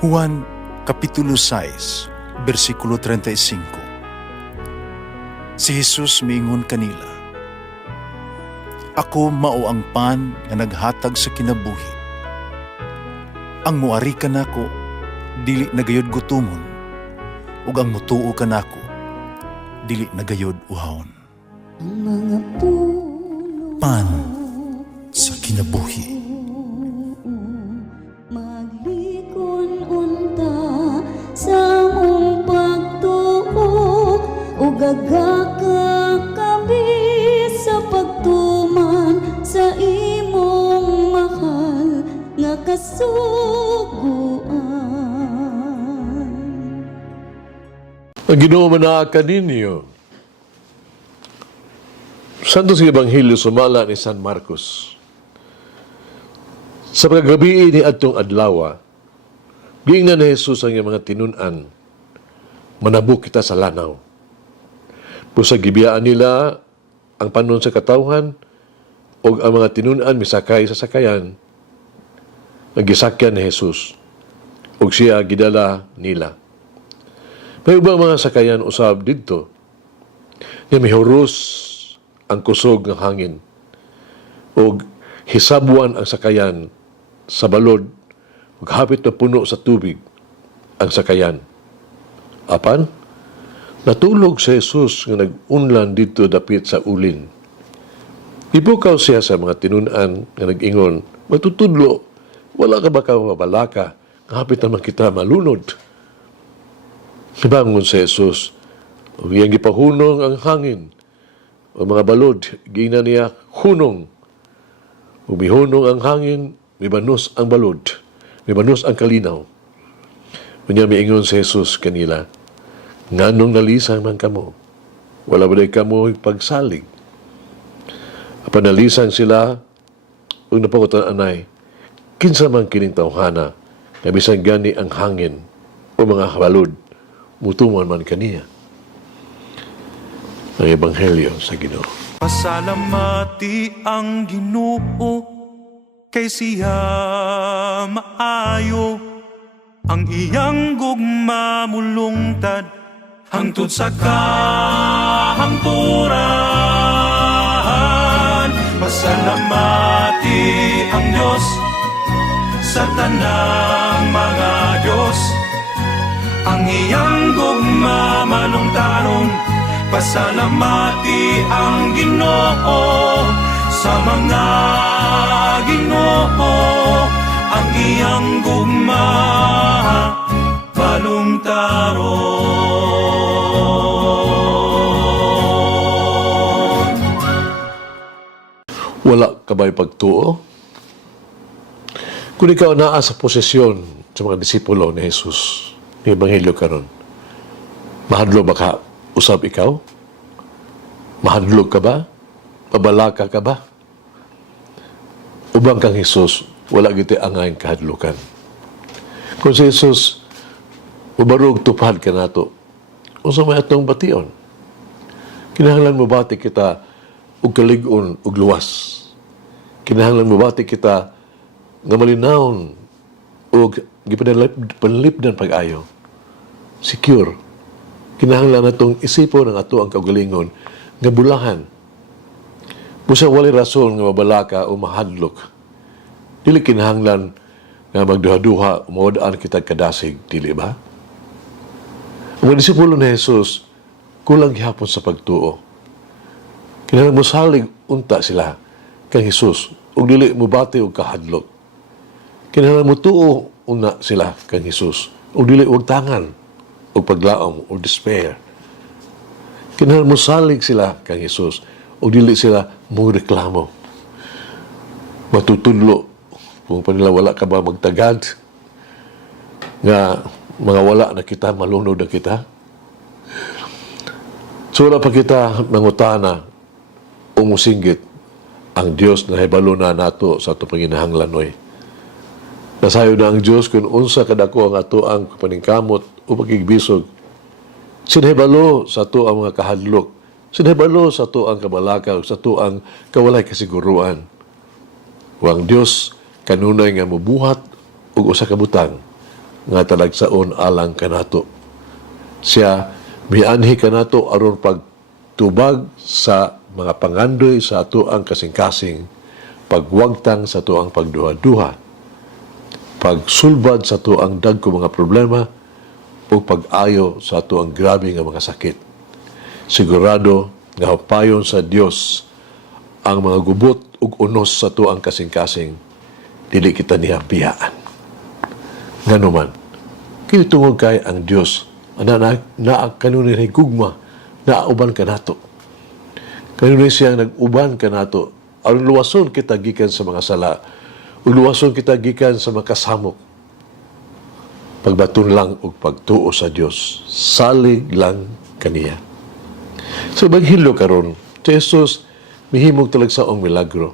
Juan Kapitulo 6, versikulo 35. Si Jesus miingon kanila, "Ako mao ang pan nga naghatag sa kinabuhi. Ang muari kanako dili nagayod gutomon, ug ang mutuo kanako dili nagayod uhawon." Ang mga puno Pan sa kinabuhi. maglikon unta sa mong pagtuo ug gagaka kami sa pagtuman sa imong mahal nga kasuguan. Ang Ginoo manaakan ninyo. Santo sa Ebanghelyo sumala ni San Marcos. Sa paggabi ni adtong adlaw, giingnan ni Jesus ang iyang mga tinun-an. Manabuk kita sa lanaw. Busag gibiyaan nila ang panon sa katawhan o ang mga tinun-an misakay sa sakayan. Nagisakyan ni Jesus ug siya gidala nila. May ubang mga sakayan usab didto nga mihuros ang kusog ng hangin o hisabuan ang sakayan sa balod ug hapit na puno sa tubig ang sakayan. Apan, natulog si Jesus nga nag-unlan dito dapit sa ulin. Ibukaw siya sa mga tinun-an nga nag-ingon, "Matutudlo, wala ka ba mabalaka, nga hapit naman kita malunod." Ibangon si Jesus, ug iyang gipahunong ang hangin, o mga balod, gina niya hunong. Umihunong ang hangin, mibanos ang balod, mibanos ang kalinaw. Kanya miingon si Jesus kanila, "Nganong nalisang man kamo? Wala ba day kamo pagsalig?" Apan nalisang sila, ug napakutan anay, kinsa man kining tawhana, nga bisan gani ang hangin o mga balod, mutuman man kaniya. Ang Ebanghelyo sa Ginoo. Pasalamati ang Ginoo kay siya maayo, ang iyang gugma mulungtad hangtod sa kahangturan. Pasalamati ang Diyos sa tanang mga Diyos, ang iyang gugma malungtaron. Pasalamati ang Ginoo sa mga Ginoo, ang iyang gugma balungtaron. Wala ka ba'y pagtuo? Kung ikaw naa sa posisyon sa mga disipulo ni Jesus, ni Ebanghelyo karon, mahadlo ba ka usab ikaw? Mahadlog ka ba? Pabalaka ka ba? Ubang kang Jesus, wala giti angay kahadlukan. Kung si Jesus, ubarog tupad ka nato, unsa may atong bation? Kinahanglan mo bati kita og kalig-on og luwas. Kinahanglan mo bati kita nga malinawon og gipanlipdan pag-ayo. Secure. Kinahanglan natong isipon ang ato ang kaugalingon nga bulahan. Busa walay rason nga mabalaka o mahadlok. Dili kinahanglan nga magduha-duha o mawadaan kita kadasig, dili ba? Ang mga disipulo ni Jesus, kulang gihapon sa pagtuo. Kinahanglan mo salig unta sila kang Jesus ug dili mo bati og kahadlok. Kinahanglan mo tuo una sila kang Jesus ug dili og tangan o paglaom o despair. Kinahanglan mo salig sila kang Jesus o dili sila mo reklamo. Matutudlo kung panila wala ka ba magtagad nga mga wala na kita, malunod na kita. So wala pa kita mangutana o musinggit ang Diyos na hibalo na nato sa atong panginahanglan. Nasayo na ang Diyos kung unsa kadako ang ato ang paningkamot o pagigbisog. Sinahibalo sa ato ang mga kahadlok. Sinahibalo sa ato ang kabalakaw, sa ato ang kawalay kasiguruan. O ang Diyos kanunay nga mubuhat ug usa ka butang nga talagsaon alang kanato. Siya mianhi kanato aron pagtubag sa mga pangandoy sa ato ang kasing-kasing, pagwagtang sa ato ang pagduha-duha, pagsulbad sa ato ang dagko mga problema, o pag-ayo sa ato ang grabe nga mga sakit. Sigurado nga payon sa Dios ang mga gubot ug unos sa ato ang kasing-kasing, dili kita niya biyaan. Nganuman, kinitungod kay ang Dios na kanunay gugma na uban kanato. Kanunay siyang nag-uban kanato aron luwason kita gikan sa mga sala ug luwason kita gikan sa mga kasamok. Pagbaton lang ug pagtuo sa Dios, salig lang kaniya. So maghilo karon, si Jesus mihimog talagsaong milagro.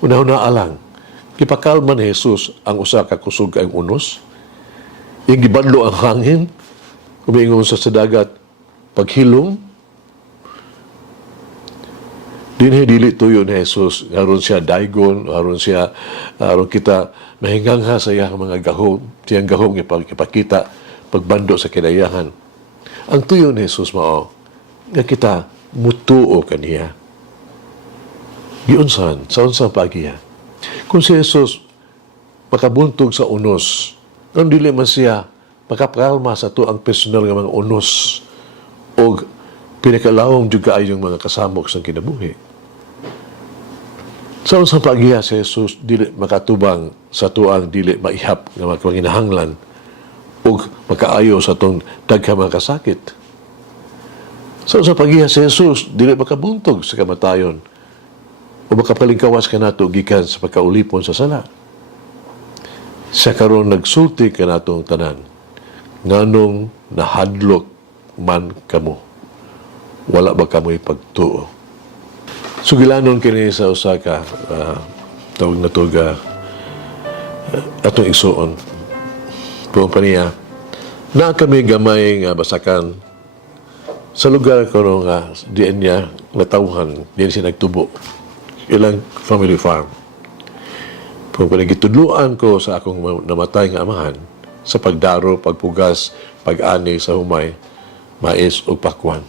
Una-una alang, gipakalma ni Jesus ang usa ka kusog kang unos. Yung gibadlo ang hangin, umiingon sa dagat, paghilom, dinhi dili tuyo ni Jesus, aron siya daigon, aron kita mahingangha sa iyang mga gahom, siyang gahom ipakita, pagbando sa kinayahan. Ang tuyo ni Jesus mao, nga kita mutuo kaniya. Giunsan, sa unsang pagiya. Kung si Jesus makabuntog sa unos, ang dili man siya makakalma sa to ang personal nga mga unos o pinakalawang jud kaayong mga kasamok sa kinabuhi. Sa unsang pagiya si Jesus dili makatubang sa tuang dili maihap nga magpanginahanglan o makaayo sa tong daghang mga kasakit. Sa unsang pagiya si Jesus dili makabuntog sa kamatayon o makapalingkawas ka nato gikan sa pagkaulipon sa sala. Siya karon nagsulti ka natong tanan nganong nahadlok man kamo, wala ba kamo'y pagtuo. Sugilanon kini sa usa ka tawag na tuga atong isuon. Pung paniya, na kami gamay nga basakan sa lugar ko nga diyan niya natawhan, diyan siya nagtubo. Ilang family farm. Pung panagitudluan ko sa akong namatay nga amahan, sa pagdaro, pagpugas, pag-ani sa humay, mais o pakwan.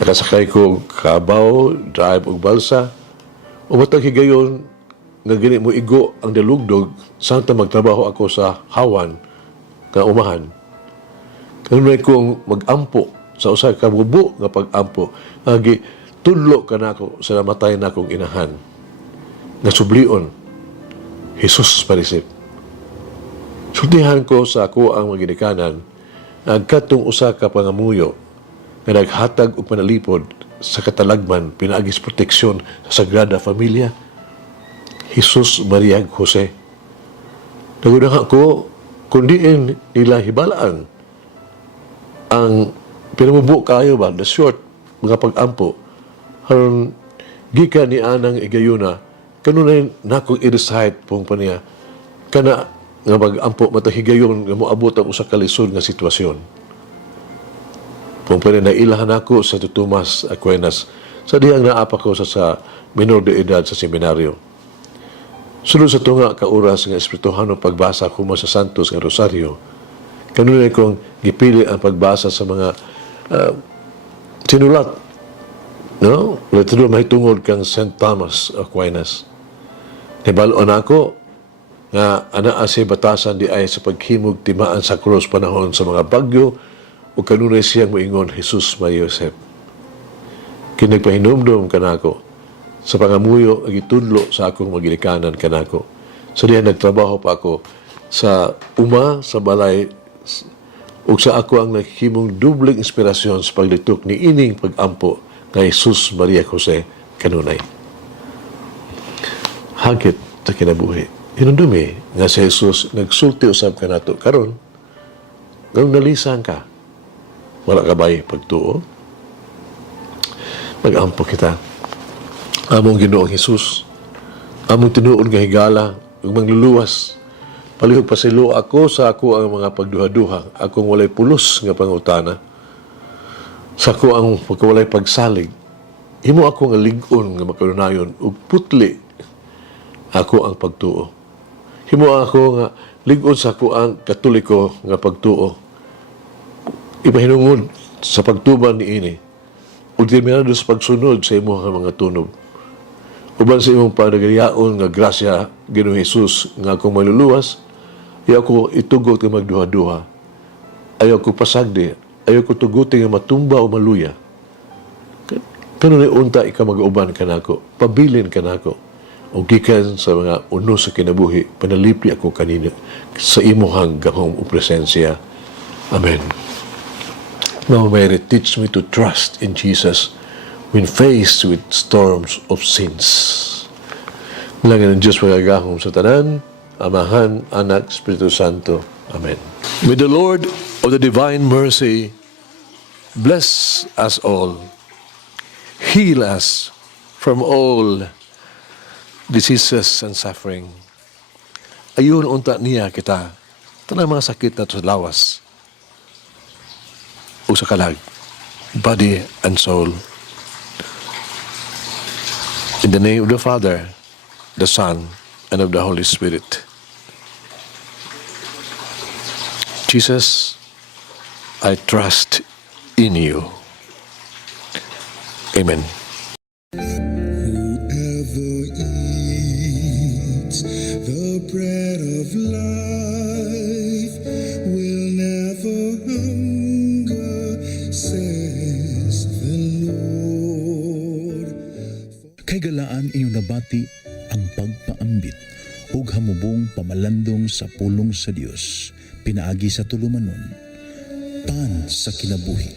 Nakasakay ko kabaw, drive o balsa, o matang higayon nga gini mo igo ang dalugdog santa magtrabaho ako sa hawan nga umahan. Kanunay kong mag-ampo sa usa ka bubo nga pag-ampo, agi tudlo ka na ako sa namatay na akong inahan. Nga sublion, Jesus parisip. Sultihan ko sa ako ang mga ginikanan na agkatong usa ka pangamuyo nga naghatag og panalipod sa katalagman pinaagis proteksyon sa Sagrada Familia, Jesus, Maria, Jose. Nagunang ako, kundiin nila hibalaan ang pinamubo kayo ba, the short, mga pag-ampo, haron gikan ni anang igayuna, kanunay na akong i-recite pong paniya, kana nga mag-ampo matahigayon nga moabot ang usa ka lisod nga sitwasyon. Kung pwede na ilahan ako sa Tomas Aquinas sa dihang naapa ko sa minor de edad sa seminaryo. Sulod sa tunga ka oras nga espirituhano pagbasa kuma sa Santos nga Rosario, kanunay kong gipili ang pagbasa sa mga sinulat. No? Letro mahitungod kang St. Thomas Aquinas. Nibaloan ako nga anaa si batasan di ay sa paghimog timaan sa krus panahon sa mga bagyo o kanunay siyang moingon Jesus Maria Josep. Kinagpahinumdum kanako sa pangamuyo ang itudlo sa akong magilikanan kanako. So diyan nagtrabaho pa ako sa sa balay ug sa ako ang naghimong dubleng inspirasyon sa paglitok ni ining pag-ampo nga Jesus Maria Jose kanunay. Hagit sa kinabuhi. Hinundumi nga si Jesus nagsulti usab ka nato karon nang nalisan ka. Wala ka ba'y pagtuo? Mag-ampo kita. Among Ginoong Jesus, among tinuod nga higala, ug mangluluwas. Palihog pasilo ako sa ako ang mga pagduha-duha, akong walay pulos nga pangutana. Sa ako ang pagkawalay pagsalig, himo ako nga lig-on nga makanunayon ug putli ako ang pagtuo. Himo ako nga Ligon sa ko ang katoliko nga pagtuo. Ipahinungod sa pagtuban ni ini. O determinado sa pagsunod sa imo nga mga tunog. Uban sa imong panagaliaon nga grasya, Ginoong Hesus, nga akong maluluwas, ayaw ko itugot nga magduha-duha. Ayaw ko pasagdi. Ayaw ko tuguti nga matumba o maluya. Pero na unta ika mag-uban ka nako, pabilin ka nako. O gikan sa mga unos sa kinabuhi, panalipli ako kanina sa imuhang gahong presensya. Amen. Now, Mary, teach me to trust in Jesus when faced with storms of sins. Langan ng Diyos magagahong sa tanan, Amahan, Anak, Espiritu Santo. Amen. May the Lord of the divine mercy bless us all, heal us from all diseases and suffering. Ayun unta niya kita, tanang mga sakit na sa lawas o sa kalag, body and soul. In the name of the Father, the Son, and of the Holy Spirit. Jesus, I trust in you. Amen. The bread of life will never hunger, says the Lord. Kay galaan inyong nabati ang pagpaambit ug hamubong pamalandong sa pulong sa Dios pinaagi sa tulumanon pan sa kinabuhi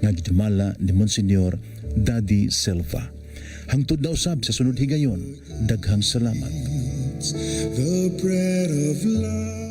nga gidumala ni Monsignor Daddy Silva. Hangtod na usab sa sunod higayon, daghang salamat. The bread of life.